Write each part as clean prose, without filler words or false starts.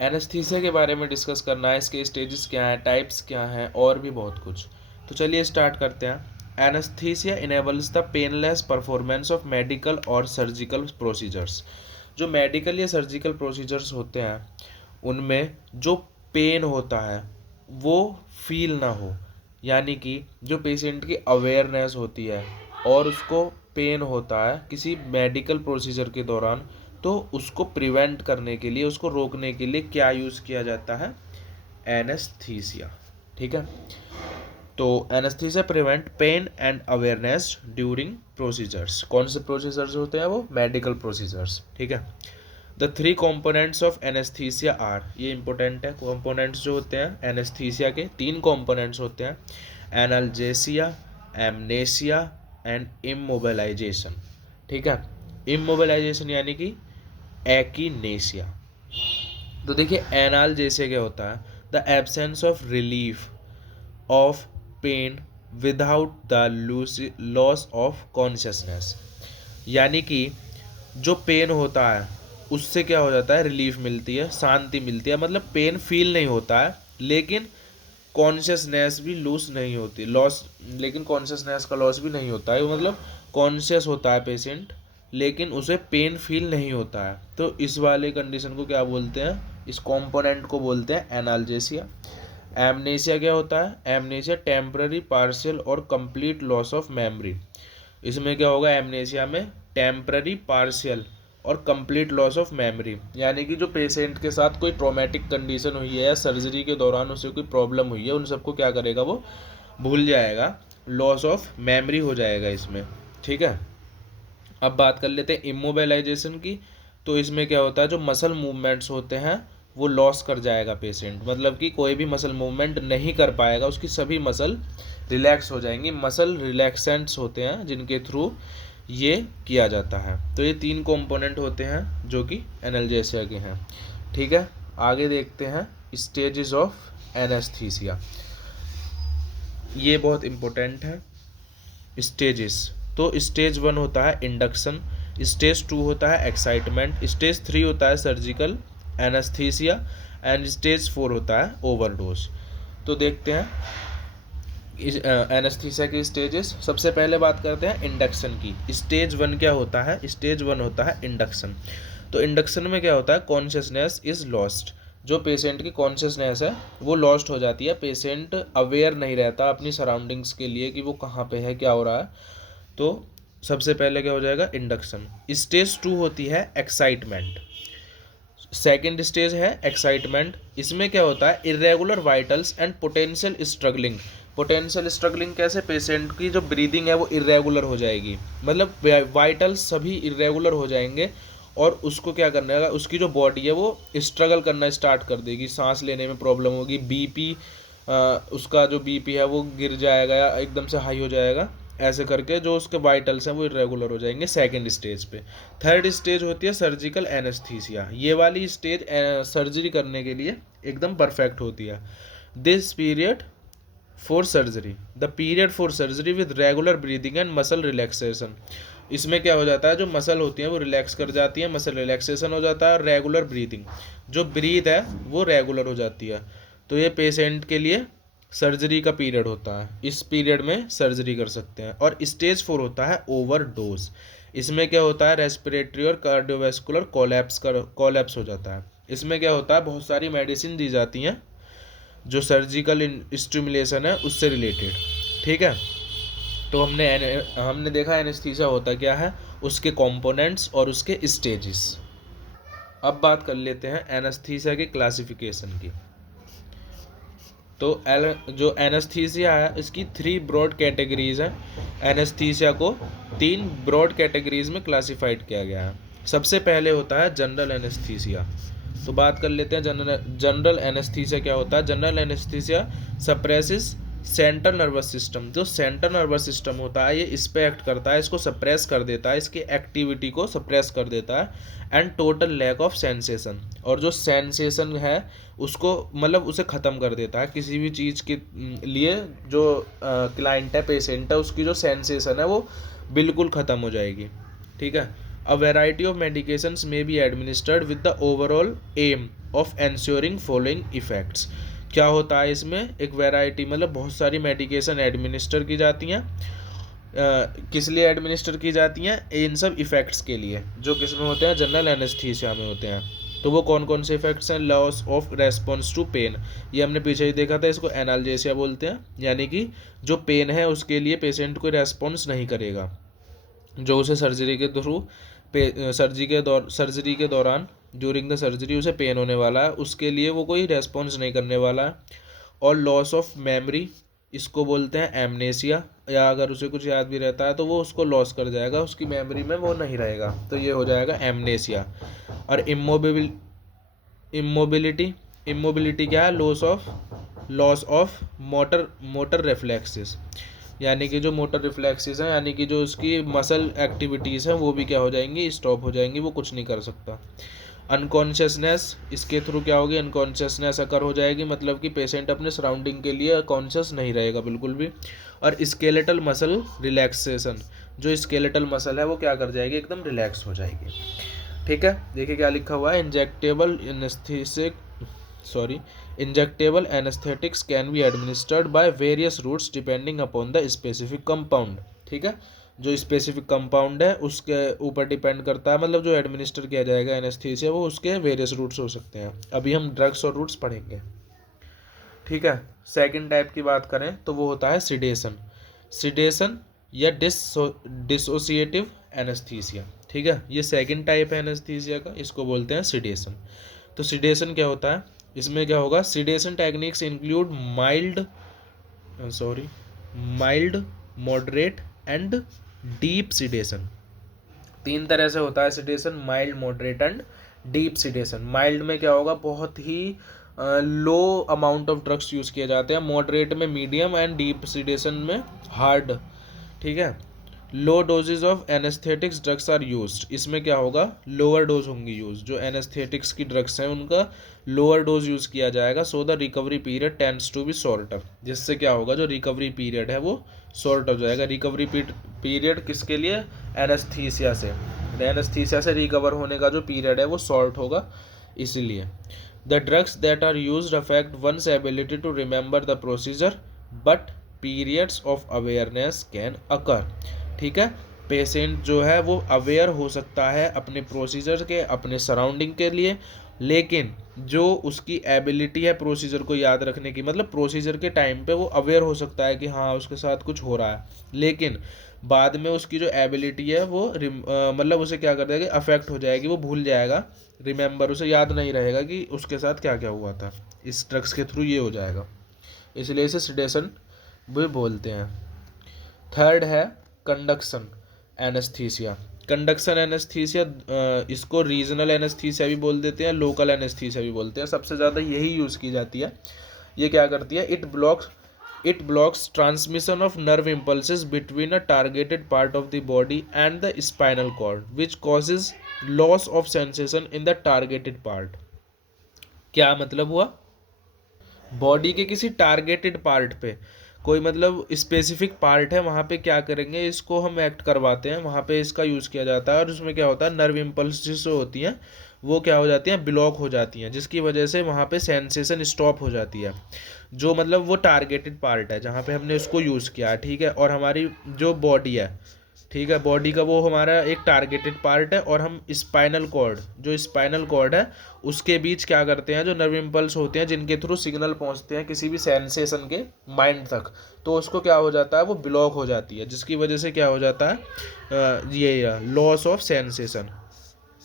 Anaesthesia के बारे में डिस्कस करना है, इसके स्टेजेस क्या हैं, टाइप्स क्या हैं और भी बहुत कुछ। तो चलिए स्टार्ट करते हैं। Anaesthesia enables the painless performance of medical और सर्जिकल प्रोसीजर्स। जो मेडिकल या सर्जिकल प्रोसीजर्स होते हैं उनमें जो पेन होता है वो फील ना हो, यानी कि जो पेशेंट की अवेयरनेस होती है और उसको पेन होता है किसी मेडिकल प्रोसीजर के दौरान, तो उसको प्रिवेंट करने के लिए, उसको रोकने के लिए क्या यूज़ किया जाता है? एनेस्थीसिया। ठीक है। तो anaesthesia prevent pain and awareness during procedures. कौन से प्रोसीजर्स होते हैं? वो मेडिकल प्रोसीजर्स। ठीक है। The three components of anaesthesia are, ये इंपॉर्टेंट है, कॉम्पोनेंट्स जो होते हैं एनेस्थीसिया के, तीन कॉम्पोनेंट्स होते हैं: एनाल्जेसिया, एमनेसिया एंड इमोबिलाइजेशन। ठीक है। इमोबिलाइजेशन यानी कि एकिनेसिया। तो देखिए एनाल्जेसिया क्या होता है? The absence of relief of pain without the loss of consciousness. यानी कि जो पेन होता है उससे क्या हो जाता है? रिलीफ मिलती है, शांति मिलती है, मतलब पेन फील नहीं होता है लेकिन कॉन्शियसनेस भी लूज नहीं होती, लॉस, लेकिन कॉन्शियसनेस का लॉस भी नहीं होता है, मतलब कॉन्शियस होता है पेशेंट लेकिन उसे पेन फील नहीं होता है। तो इस वाले कंडीशन को क्या बोलते हैं? इस कंपोनेंट को बोलते हैं एनाल्जेसिया। एमनेसिया क्या होता है? एमनेसिया टेम्पररी, पार्शियल और कंप्लीट लॉस ऑफ मेमोरी। इसमें क्या होगा? एमनेसिया में टेम्पररी, पार्शियल और कंप्लीट लॉस ऑफ मेमोरी, यानी कि जो पेशेंट के साथ कोई ट्रॉमेटिक कंडीशन हुई है या सर्जरी के दौरान उसे कोई प्रॉब्लम हुई है उन सबको क्या करेगा? वो भूल जाएगा, लॉस ऑफ मेमोरी हो जाएगा इसमें। ठीक है। अब बात कर लेते हैं इमोबिलाइजेशन की। तो इसमें क्या होता है? जो मसल मूवमेंट्स होते हैं वो लॉस कर जाएगा पेशेंट, मतलब कि कोई भी मसल मूवमेंट नहीं कर पाएगा, उसकी सभी मसल रिलैक्स हो जाएंगी। मसल रिलैक्सेंट्स होते हैं जिनके थ्रू ये किया जाता है। तो ये तीन कंपोनेंट होते हैं जो कि एनाल्जेसिया के हैं। ठीक है। आगे देखते हैं स्टेजेस ऑफ एनेस्थीसिया। ये बहुत इम्पोर्टेंट है। स्टेजेस, तो स्टेज 1 होता है इंडक्शन, स्टेज 2 होता है एक्साइटमेंट, स्टेज 3 होता है सर्जिकल एनेस्थीसिया एंड स्टेज 4 होता है ओवरडोज। तो देखते हैं एनेस्थीसिया के स्टेजेस। सबसे पहले बात करते हैं इंडक्शन की। स्टेज 1 क्या होता है? स्टेज 1 होता है इंडक्शन। तो इंडक्शन में क्या होता है? Consciousness is lost. जो पेशेंट की कॉन्शियसनेस है वो लॉस्ट हो जाती है, पेशेंट अवेयर नहीं रहता अपनी सराउंडिंग्स के लिए कि वो कहाँ पे है, क्या हो रहा है। तो सबसे पहले क्या हो जाएगा? इंडक्शन। स्टेज 2 होती है एक्साइटमेंट। सेकेंड स्टेज है एक्साइटमेंट। इसमें क्या होता है? Irregular vitals and potential struggling. Potential struggling कैसे? पेशेंट की जो ब्रीदिंग है वो इरेगुलर हो जाएगी, मतलब वाइटल्स सभी इरेगुलर हो जाएंगे और उसको क्या करना है? उसकी जो बॉडी है वो स्ट्रगल करना स्टार्ट कर देगी, सांस लेने में प्रॉब्लम होगी, बीपी, उसका जो बीपी है वो गिर जाएगा या एकदम से हाई हो जाएगा, ऐसे करके जो उसके वाइटल्स हैं वो इरेगुलर हो जाएंगे सेकंड स्टेज पे। थर्ड स्टेज होती है सर्जिकल एनेस्थीसिया। ये वाली स्टेज सर्जरी करने के लिए एकदम परफेक्ट होती है। This period for surgery, the period for surgery with regular breathing and muscle relaxation. इसमें क्या हो जाता है? जो मसल होती हैं वो रिलैक्स कर जाती है, मसल रिलैक्सेशन हो जाता है और रेगुलर ब्रीदिंग, जो ब्रीथ है वो रेगुलर हो जाती है। तो ये पेशेंट के लिए सर्जरी का पीरियड होता है, इस पीरियड में सर्जरी कर सकते हैं। और स्टेज 4 होता है ओवरडोज। इसमें क्या होता है? रेस्पिरेटरी और कार्डियोवैस्कुलर कोलैप्स हो जाता है। इसमें क्या होता है? बहुत सारी मेडिसिन दी जाती हैं जो सर्जिकल स्टिमुलेशन है उससे रिलेटेड। ठीक है। तो हमने देखा एनेस्थीसिया होता क्या है, उसके कंपोनेंट्स और उसके स्टेजेस। अब बात कर लेते हैं एनेस्थीसिया की क्लासिफिकेशन की। तो जो एनेस्थीसिया है इसकी 3 ब्रॉड कैटेगरीज हैं। एनेस्थीसिया को 3 ब्रॉड कैटेगरीज में क्लासिफाइड किया गया है। सबसे पहले होता है जनरल एनेस्थीसिया। तो बात कर लेते हैं जनरल एनेस्थीसिया क्या होता है। General anaesthesia सप्रेसिस central nervous system. जो सेंट्रल नर्वस सिस्टम होता है ये इस पे एक्ट करता है, इसको सप्रेस कर देता है, इसकी एक्टिविटी को सप्रेस कर देता है and total lack of sensation. और जो सेंसेशन है उसको, मतलब उसे ख़त्म कर देता है। किसी भी चीज़ के लिए जो क्लाइंट है, पेशेंट है, उसकी जो सेंसेशन है वो बिल्कुल ख़त्म हो जाएगी। ठीक है। A variety of medications may be administered with the overall aim of ensuring following effects. क्या होता है इसमें, एक वैरायटी मतलब बहुत सारी मेडिकेशन एडमिनिस्टर की जाती हैं। किस लिए एडमिनिस्टर की जाती हैं, इन सब इफ़ेक्ट्स के लिए, जो किस में होते हैं, जनरल एनेस्थीसिया में होते हैं। तो वो कौन कौन से इफेक्ट्स हैं, loss of response to pain, ये हमने पीछे ही देखा था, इसको एनाल्जेसिया बोलते हैं, यानी कि जो पेन है उसके लिए पेशेंट कोई रेस्पॉन्स नहीं करेगा, जो उसे सर्जरी के थ्रू सर्जरी के दौरान ड्यूरिंग द सर्जरी उसे पेन होने वाला है, उसके लिए वो कोई रेस्पॉन्स नहीं करने वाला है। और लॉस ऑफ मेमोरी, इसको बोलते हैं एमनेसिया, या अगर उसे कुछ याद भी रहता है तो वो उसको लॉस कर जाएगा, उसकी मेमोरी में वो नहीं रहेगा, तो ये हो जाएगा एमनेसिया। और इमोबिलिटी क्या है, लॉस ऑफ मोटर रिफ्लेक्सेस, यानी कि जो मोटर रिफ्लेक्सेस हैं, यानी कि जो उसकी मसल एक्टिविटीज़ हैं वो भी क्या हो जाएंगी, स्टॉप हो जाएंगी, वो कुछ नहीं कर सकता। अनकॉन्शियसनेस, इसके थ्रू क्या होगी, अनकॉन्शियसनेस अकर हो जाएगी, मतलब कि पेशेंट अपने सराउंडिंग के लिए कॉन्शियस नहीं रहेगा बिल्कुल भी। और स्केलेटल मसल रिलैक्सेशन, जो स्केलेटल मसल है वो क्या कर जाएगी, एकदम रिलैक्स हो जाएगी। ठीक है, देखिए क्या लिखा हुआ है, injectable anaesthetics can be administered by various routes depending upon the specific compound. ठीक है, जो स्पेसिफिक कंपाउंड है उसके ऊपर डिपेंड करता है, मतलब जो एडमिनिस्टर किया जाएगा एनेस्थीसिया वो उसके वेरियस रूट्स हो सकते हैं। अभी हम ड्रग्स और रूट्स पढ़ेंगे। ठीक है, सेकंड टाइप की बात करें तो वो होता है सिडेशन या डिसोसिएटिव एनेस्थीसिया। ठीक है, ये सेकंड टाइप है एनेस्थीसिया का, इसको बोलते हैं सिडेशन। तो सिडेशन क्या होता है, इसमें क्या होगा, sedation techniques include mild, moderate and deep sedation. तीन तरह से होता है sedation, mild, moderate and deep sedation. Mild में क्या होगा, बहुत ही low amount of drugs use किए जाते हैं, मॉडरेट में मीडियम एंड डीप सिडेशन में हार्ड। ठीक है, low dosages of anaesthetics drugs are used, इसमें क्या होगा, लोअर डोज होंगी यूज, जो एनेस्थेटिक्स की ड्रग्स हैं उनका लोअर डोज यूज़ किया जाएगा, so the recovery period tends to be shorter, जिससे क्या होगा, जो रिकवरी पीरियड है वो शॉर्ट हो जाएगा। रिकवरी पीरियड किसके लिए, एनेस्थीसिया से रिकवर होने का जो पीरियड है वो शॉर्ट होगा, इसीलिए। The drugs that are used affect one's ability to remember the procedure but periods of awareness can occur. ठीक है, पेशेंट जो है वो अवेयर हो सकता है अपने प्रोसीजर के, अपने सराउंडिंग के लिए, लेकिन जो उसकी एबिलिटी है प्रोसीजर को याद रखने की, मतलब प्रोसीजर के टाइम पे वो अवेयर हो सकता है कि हाँ उसके साथ कुछ हो रहा है, लेकिन बाद में उसकी जो एबिलिटी है वो मतलब उसे क्या कर देगा, अफेक्ट हो जाएगी, वो भूल जाएगा, रिमेंबर उसे याद नहीं रहेगा कि उसके साथ क्या क्या हुआ था, इस ड्रग्स के थ्रू ये हो जाएगा, इसलिए इसे सिडेशन भी बोलते हैं। थर्ड है कंडक्शन एनेस्थीसिया। कंडक्शन एनेस्थीसिया, इसको रीजनल एनेस्थीसिया भी बोल देते हैं, लोकल एनेस्थीसिया भी बोलते हैं, सबसे ज़्यादा यही यूज़ की जाती है। ये क्या करती है, it blocks transmission of nerve impulses between a targeted part of the body and the spinal cord which causes loss of sensation in the targeted part. क्या मतलब हुआ, बॉडी के किसी टारगेटेड पार्ट पे कोई मतलब स्पेसिफिक पार्ट है, वहाँ पे क्या करेंगे, इसको हम एक्ट करवाते हैं, वहाँ पे इसका यूज़ किया जाता है, और उसमें क्या होता है, नर्व इम्पल्स जो होती हैं वो क्या हो जाती हैं, ब्लॉक हो जाती हैं, जिसकी वजह से वहाँ पे सेंसेशन स्टॉप हो जाती है, जो मतलब वो टारगेटेड पार्ट है जहाँ पे हमने उसको यूज़ किया है। ठीक है, और हमारी जो बॉडी है, ठीक है, बॉडी का वो हमारा एक टारगेटेड पार्ट है, और हम स्पाइनल कॉर्ड है उसके बीच क्या करते हैं, जो नर्व इम्पल्स होते हैं जिनके थ्रू सिग्नल पहुंचते हैं किसी भी सेंसेशन के माइंड तक, तो उसको क्या हो जाता है, वो ब्लॉक हो जाती है, जिसकी वजह से क्या हो जाता है, ये लॉस ऑफ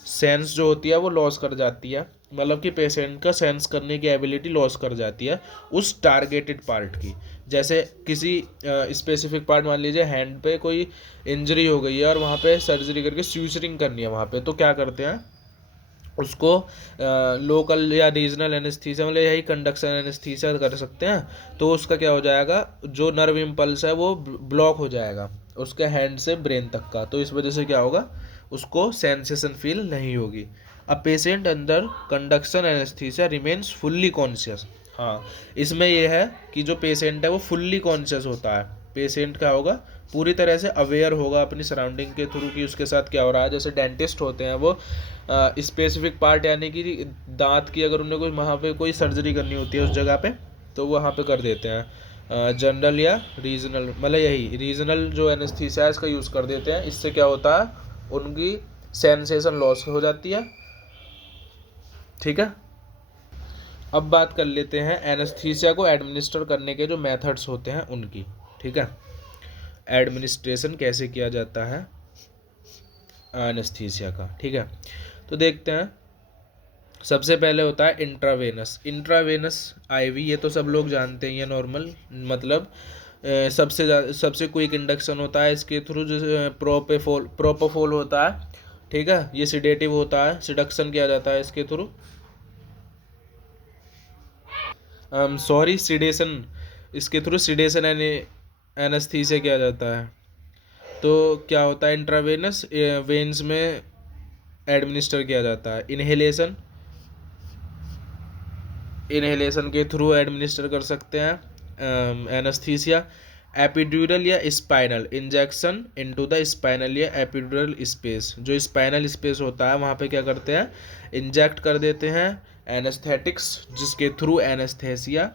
सेंस जो होती है वो लॉस कर जाती है, मतलब कि पेशेंट का सेंस करने की एबिलिटी लॉस कर जाती है उस टारगेटेड पार्ट की। जैसे किसी स्पेसिफिक पार्ट, मान लीजिए हैंड पे कोई इंजरी हो गई है और वहाँ पे सर्जरी करके स्यूचरिंग करनी है वहाँ पे, तो क्या करते हैं उसको लोकल या रीजनल एनेस्थीसिया, मतलब यही कंडक्शन एनेस्थीसिया कर सकते हैं, तो उसका क्या हो जाएगा, जो नर्व इम्पल्स है वो ब्लॉक हो जाएगा उसके हैंड से ब्रेन तक का, तो इस वजह से क्या होगा, उसको सेंसेशन फील नहीं होगी। A patient under conduction anaesthesia remains fully conscious. हाँ, इसमें यह है कि जो पेशेंट है वो फुल्ली कॉन्शियस होता है, पेशेंट क्या होगा, पूरी तरह से अवेयर होगा अपनी सराउंडिंग के थ्रू कि उसके साथ क्या हो रहा है। जैसे डेंटिस्ट होते हैं वो स्पेसिफिक पार्ट यानी कि दांत की अगर उन्हें कोई वहाँ पे कोई सर्जरी करनी होती है उस जगह पे तो वो वहाँ पे कर देते हैं। जनरल या रीजनल, मतलब यही रीजनल जो एनेस्थीसिया है इसका यूज़ कर देते हैं। इससे क्या होता है, उनकी सेंसेशन लॉस हो जाती है। ठीक है, अब बात कर लेते हैं एनेस्थीसिया को एडमिनिस्टर करने के जो मेथड्स होते हैं उनकी। ठीक है, एडमिनिस्ट्रेशन कैसे किया जाता है एनेस्थीसिया का। ठीक है, तो देखते हैं। सबसे पहले होता है इंट्रावेनस आईवी, ये तो सब लोग जानते हैं, ये नॉर्मल मतलब सबसे क्विक इंडक्शन होता है इसके थ्रू। जो प्रोपोफोल होता है, ठीक है, ये सिडेटिव होता है, सिडक्शन किया जाता है इसके थ्रू। सॉरी, सिडेशन, इसके थ्रू सिडेशन एनेस्थीसिया किया जाता है। तो क्या होता है, इंट्रावेनस वेन्स में एडमिनिस्टर किया जाता है। इनहेलेशन के थ्रू एडमिनिस्टर कर सकते हैं एनेस्थीसिया। एपिड्यूरल या spinal injection into the spinal या एपिड्यूरल स्पेस, जो स्पाइनल स्पेस होता है वहाँ पे क्या करते हैं, इंजेक्ट कर देते हैं एनेस्थेटिक्स, जिसके थ्रू एनेस्थीसिया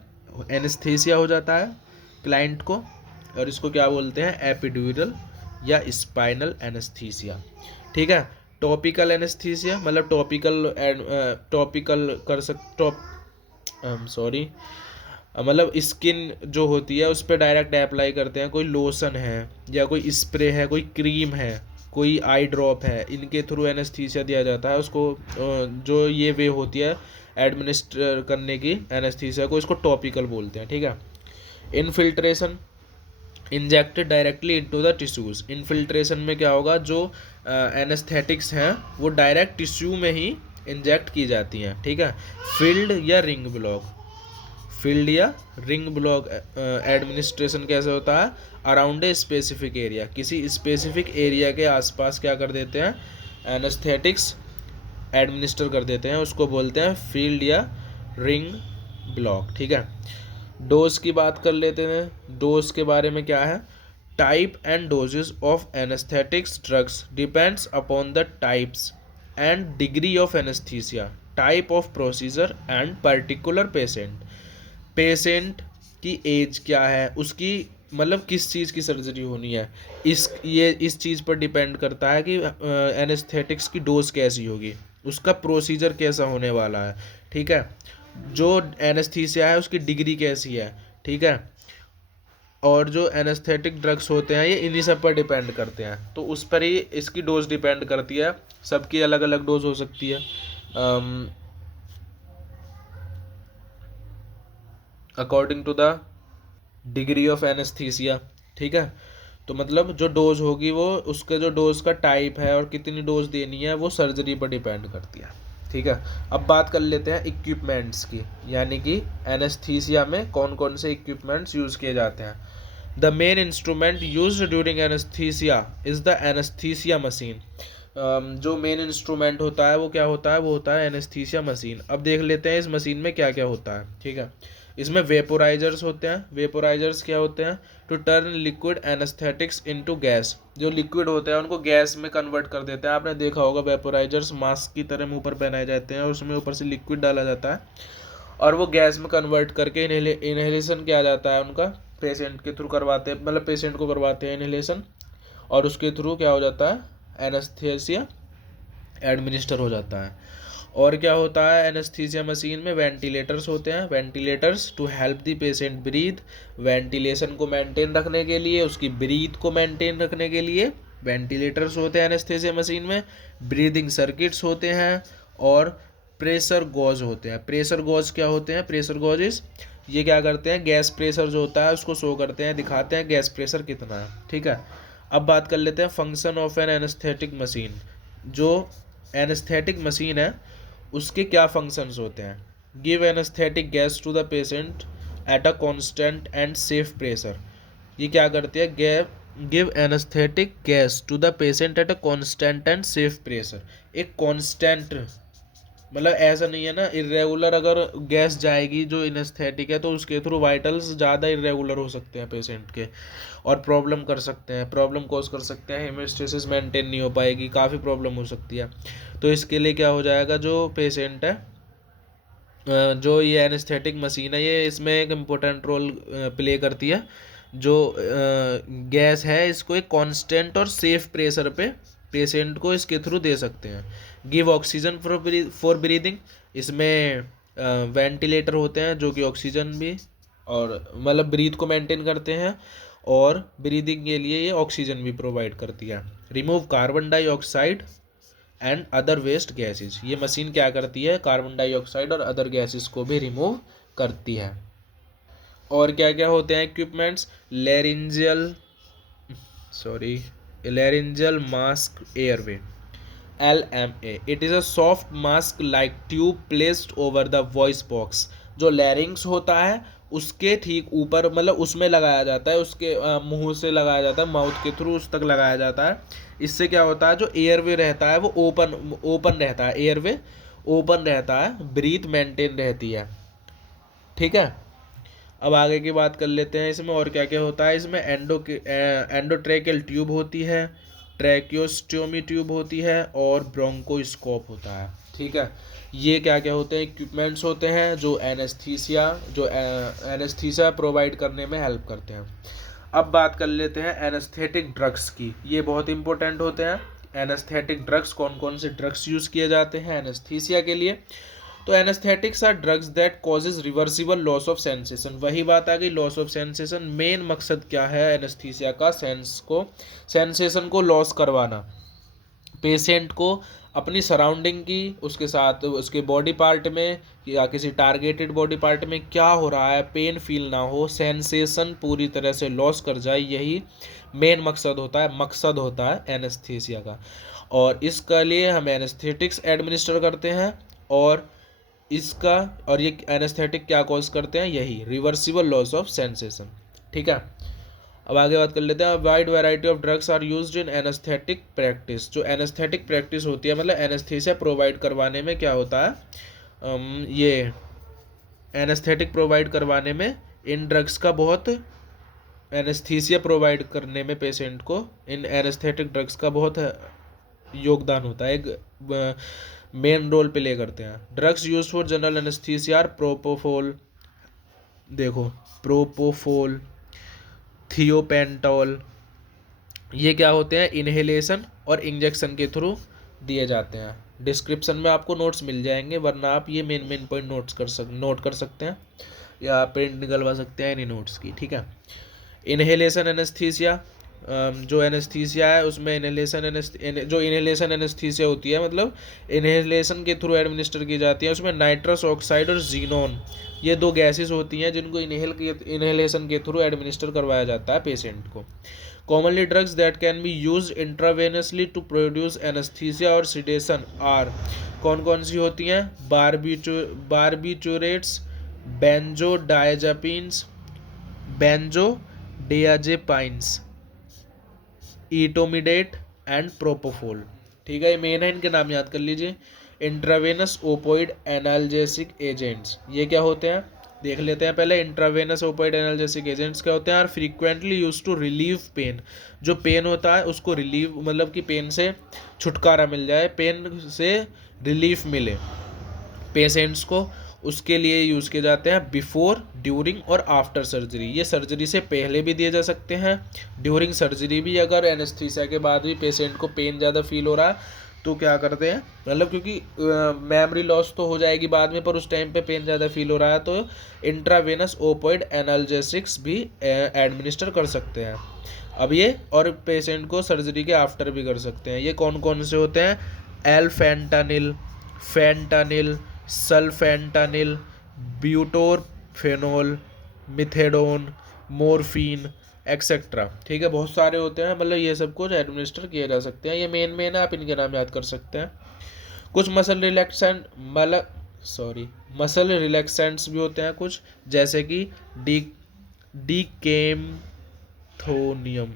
हो जाता है क्लाइंट को। और इसको क्या बोलते हैं, एपिड्यूरल या स्पाइनल एनेस्थीसिया। ठीक है, टॉपिकल एनेस्थीसिया मतलब टॉपिकल कर सक सॉरी मतलब स्किन जो होती है उस पर डायरेक्ट अप्लाई करते हैं। कोई लोशन है या कोई स्प्रे है, कोई क्रीम है, कोई आई ड्रॉप है, इनके थ्रू एनेस्थीसिया दिया जाता है उसको। जो ये वे होती है एडमिनिस्टर करने की एनेस्थीसिया को, इसको टॉपिकल बोलते हैं। ठीक है, infiltration injected directly into the tissues. Infiltration में क्या होगा, जो एनेस्थेटिक्स हैं वो डायरेक्ट टिश्यू में ही इंजेक्ट की जाती हैं। ठीक है, फील्ड या रिंग ब्लॉक एडमिनिस्ट्रेशन कैसे होता है, अराउंड ए स्पेसिफिक एरिया, किसी स्पेसिफिक एरिया के आसपास क्या कर देते हैं, एनेस्थेटिक्स एडमिनिस्टर कर देते हैं, उसको बोलते हैं फील्ड या रिंग ब्लॉक। ठीक है, डोज की बात कर लेते हैं। डोज के बारे में क्या है, type and doses of anaesthetics drugs depends upon the types and degree of anaesthesia, type of procedure and particular patient की एज क्या है, उसकी मतलब किस चीज़ की सर्जरी होनी है, इस चीज़ पर डिपेंड करता है कि एनेस्थेटिक्स की डोज कैसी होगी, उसका प्रोसीजर कैसा होने वाला है। ठीक है, जो एनेस्थीसिया है उसकी डिग्री कैसी है। ठीक है, और जो एनेस्थेटिक ड्रग्स होते हैं ये इन्हीं सब पर डिपेंड करते हैं, तो उस पर ही इसकी डोज डिपेंड करती है। सबकी अलग अलग डोज हो सकती है according to the degree of anaesthesia. ठीक है, तो मतलब जो डोज होगी वो उसके जो डोज का टाइप है और कितनी डोज देनी है वो सर्जरी पर डिपेंड करती है। ठीक है, अब बात कर लेते हैं इक्विपमेंट्स की, यानी कि एनेस्थीसिया में कौन कौन से इक्विपमेंट्स यूज़ किए जाते हैं। The main instrument use during anaesthesia is the anaesthesia machine. जो मेन इंस्ट्रूमेंट होता है वो क्या होता है, वो होता है एनेस्थीसिया मशीन। अब देख लेते हैं इस मशीन में क्या क्या होता है। ठीक है, इसमें वेपोराइजर्स होते हैं। वेपोराइजर्स क्या होते हैं, to turn liquid anaesthetics into gas, जो लिक्विड होते हैं उनको गैस में कन्वर्ट कर देते हैं। आपने देखा होगा वेपोराइजर्स मास्क की तरह मुंह पर पहनाए जाते हैं और उसमें ऊपर से लिक्विड डाला जाता है और वो गैस में कन्वर्ट करके इनहेलेशन किया जाता है उनका, पेशेंट के थ्रू करवाते हैं, मतलब पेशेंट को करवाते हैं इनहेलेशन, और उसके थ्रू क्या हो जाता है, एनेस्थीसिया एडमिनिस्टर हो जाता है। और क्या होता है एनेस्थीसिया मशीन में, वेंटिलेटर्स होते हैं। Ventilators to help the patient breathe, ventilation को मेंटेन रखने के लिए, उसकी ब्रीथ को मेंटेन रखने के लिए वेंटिलेटर्स होते हैं एनेस्थीसिया मशीन में। ब्रीदिंग सर्किट्स होते हैं और प्रेशर गॉज होते हैं। प्रेशर गॉज क्या होते हैं, प्रेशर गॉजेस ये क्या करते हैं, गैस प्रेशर जो होता है उसको शो करते हैं, दिखाते हैं गैस प्रेशर कितना है। ठीक है, अब बात कर लेते हैं function of an anaesthetic machine. जो एनेस्थेटिक मशीन है उसके क्या फंक्शंस होते हैं, give anaesthetic gas to the patient at a constant and safe pressure. ये क्या करती है, give anaesthetic gas to the patient at a constant and safe pressure. एक कांस्टेंट मतलब ऐसा नहीं है ना, इरेगुलर अगर गैस जाएगी जो इनेस्थेटिक है तो उसके थ्रू वाइटल्स ज़्यादा इरेगुलर हो सकते हैं पेशेंट के, और प्रॉब्लम कर सकते हैं, प्रॉब्लम कॉज कर सकते हैं, हेमोस्टेसिस मेंटेन नहीं हो पाएगी, काफ़ी प्रॉब्लम हो सकती है। तो इसके लिए क्या हो जाएगा, जो पेशेंट है जो ये एनेस्थेटिक मशीन है ये इसमें एक इम्पोर्टेंट रोल प्ले करती है। जो गैस है इसको एक कांस्टेंट और सेफ प्रेशर पे पेशेंट को इसके थ्रू दे सकते हैं। गिव ऑक्सीजन फॉर ब्रीदिंग, इसमें वेंटिलेटर होते हैं जो कि ऑक्सीजन भी और मतलब ब्रीथ को मेंटेन करते हैं, और ब्रीदिंग के लिए ये ऑक्सीजन भी प्रोवाइड करती है। Remove carbon dioxide and other waste gases, ये मशीन क्या करती है, कार्बन डाइऑक्साइड और अदर गैसेस को भी रिमूव करती है। और क्या क्या होते हैं equipments, laryngeal mask airway, LMA, it is a soft mask like tube placed over the voice box. जो लैरिंग्स होता है उसके ठीक ऊपर, मतलब उसमें लगाया जाता है, उसके मुंह से लगाया जाता है, माउथ के थ्रू उस तक लगाया जाता है। इससे क्या होता है, जो एयरवे रहता है वो ओपन रहता है, एयरवे ओपन रहता है, ब्रीथ मेंटेन रहती है। ठीक है, अब आगे की बात कर लेते हैं इसमें और क्या क्या होता है। इसमें एंडोट्रेकियल ट्यूब होती है, ट्रैकियोस्टोमी ट्यूब होती है, और ब्रोंकोस्कोप होता है। ठीक है, ये क्या क्या होते हैं इक्विपमेंट्स होते हैं जो एनेस्थीसिया प्रोवाइड करने में हेल्प करते हैं। अब बात कर लेते हैं एनेस्थेटिक ड्रग्स की, ये बहुत इंपॉर्टेंट होते हैं। एनेस्थेटिक ड्रग्स, कौन कौन से ड्रग्स यूज़ किए जाते हैं एनेस्थीसिया के लिए। तो anaesthetics are drugs that causes reversible loss of sensation, वही बात आ गई, लॉस ऑफ सेंसेशन। मेन मकसद क्या है एनेस्थीसिया का, सेंसेशन को लॉस करवाना, पेशेंट को अपनी सराउंडिंग की, उसके साथ उसके बॉडी पार्ट में या किसी टारगेटेड बॉडी पार्ट में क्या हो रहा है पेन फील ना हो, सेंसेशन पूरी तरह से लॉस कर जाए, यही मेन मकसद होता है एनेस्थीसिया का। और इसके लिए हम एनेस्थेटिक्स एडमिनिस्टर करते हैं, और इसका और ये एनेस्थेटिक क्या कॉज करते हैं, यही रिवर्सिबल लॉस ऑफ सेंसेशन। ठीक है, अब आगे बात कर लेते हैं। Wide variety of drugs are used in anaesthetic practice, जो एनेस्थेटिक प्रैक्टिस होती है मतलब एनेस्थीसिया प्रोवाइड करवाने में क्या होता है, ये एनेस्थेटिक प्रोवाइड करवाने में इन ड्रग्स का बहुत, एनेस्थीसिया प्रोवाइड करने में पेशेंट को इन एनेस्थेटिक ड्रग्स का बहुत योगदान होता है, एक मेन रोल प्ले करते हैं। Drugs use for general anaesthesia are propofol, देखो प्रोपोफोल, थियोपेंटोल, ये क्या होते हैं, इन्हेलेशन और इंजेक्शन के थ्रू दिए जाते हैं। डिस्क्रिप्शन में आपको नोट्स मिल जाएंगे, वरना आप ये मेन पॉइंट नोट कर सकते हैं या प्रिंट निकलवा सकते हैं इन नोट्स की। ठीक है, इन्हेलेशन एनेस्थीसिया, जो एनेस्थीसिया है उसमें जो इन्हेलेशन एनेस्थीसिया होती है मतलब इन्हेलेशन के थ्रू एडमिनिस्टर की जाती है, उसमें नाइट्रस ऑक्साइड और जीनोन, ये दो गैसेस होती हैं जिनको इन्हेलेशन के थ्रू एडमिनिस्टर करवाया जाता है पेशेंट को। Commonly drugs that can be use intravenously to produce anaesthesia और सिडेशन आर, कौन कौन सी होती हैं, बारबिटूरेट्स, बेंजोडायजापिन्स, बेंजोडियाजेपाइन्स, इटोमिडेट एंड प्रोपोफोल। ठीक है, ये मेन है, इनके नाम याद कर लीजिए। इंट्रावेनस ओपोइड एनाल्जेसिक एजेंट्स, ये क्या होते हैं देख लेते हैं पहले। इंट्रावेनस ओपोइड एनाल्जेसिक एजेंट्स क्या होते हैं, are frequently use to relieve pain, जो पेन होता है उसको रिलीव मतलब कि पेन से छुटकारा मिल जाए, पेन से रिलीफ मिले पेशेंट्स को, उसके लिए यूज़ किए जाते हैं बिफोर, ड्यूरिंग और आफ्टर सर्जरी। ये सर्जरी से पहले भी दिए जा सकते हैं, ड्यूरिंग सर्जरी भी, अगर एनेस्थीसिया के बाद भी पेशेंट को पेन ज़्यादा फील हो रहा है तो क्या करते हैं, मतलब क्योंकि मेमोरी लॉस तो हो जाएगी बाद में, पर उस टाइम पे पेन ज़्यादा फील हो रहा है तो इंट्रावेनस ओपोइड एनाल्जेसिक्स भी एडमिनिस्टर कर सकते हैं। अब ये और पेशेंट को सर्जरी के आफ्टर भी कर सकते हैं। ये कौन कौन से होते हैं, एलफेंटानिल, फेंटानिल, सल्फेंटानिल, ब्यूटोरफेनोल, मिथेडोन, मोरफिन एक्सेट्रा। ठीक है, बहुत सारे होते हैं, मतलब ये सब कुछ एडमिनिस्टर किए जा सकते हैं, ये मेन है, आप इनके नाम याद कर सकते हैं। कुछ मसल रिलैक्सेंट्स भी होते हैं कुछ, जैसे कि डीकेम्थोनियम,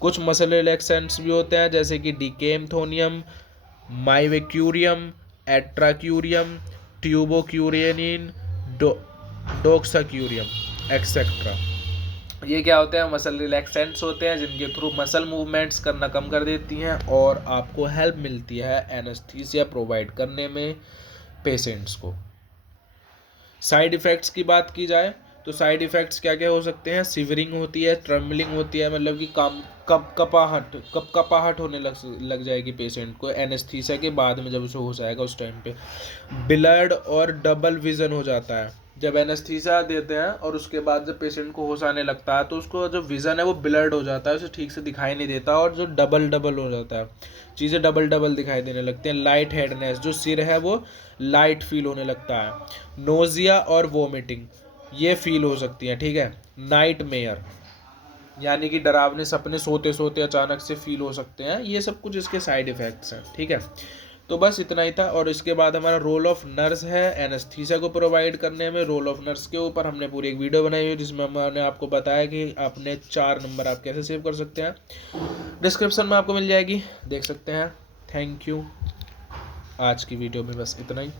कुछ मसल रिलैक्सेंट्स भी होते हैं जैसे कि डीकेम्थोनियम, माइवेक्यूरियम, एट्राक्यूरियम, ट्यूबोक्यूरियनिन, डोक्साक्यूरियम एक्सेट्रा। ये क्या होते हैं? मसल रिलैक्सेंट्स होते हैं जिनके थ्रू मसल मूवमेंट्स करना कम कर देती हैं और आपको हेल्प मिलती है एनेस्थीसिया प्रोवाइड करने में पेशेंट्स को। साइड इफ़ेक्ट्स की बात की जाए तो साइड इफ़ेक्ट्स क्या क्या हो सकते हैं? सिवरिंग होती है, ट्रम्बलिंग होती है, मतलब कि कपाहट होने लग जाएगी पेशेंट को एनेस्थीसिया के बाद में, जब उसे हो जाएगा उस टाइम पे। ब्लड और डबल विज़न हो जाता है जब एनेस्थीसिया देते हैं और उसके बाद जब पेशेंट को होश आने लगता है तो उसको जो विज़न है वो ब्लर्ड हो जाता है, उसे ठीक से दिखाई नहीं देता और जो डबल हो जाता है, चीज़ें डबल दिखाई देने लगती हैं। लाइट हेडनेस, जो सिर है वो लाइट फील होने लगता है। नोजिया और वोमिटिंग ये फील हो सकती है, ठीक है। नाइट मेयर यानी कि डरावने सपने सोते सोते अचानक से फील हो सकते हैं। ये सब कुछ इसके साइड इफ़ेक्ट्स हैं, ठीक है। तो बस इतना ही था। और इसके बाद हमारा रोल ऑफ नर्स है एनेस्थीसिया को प्रोवाइड करने में। रोल ऑफ नर्स के ऊपर हमने पूरी एक वीडियो बनाई हुई जिसमें मैंने आपको बताया कि अपने 4 नंबर आप कैसे सेव कर सकते हैं, डिस्क्रिप्शन में आपको मिल जाएगी, देख सकते हैं। Thank you. आज की वीडियो में बस इतना ही।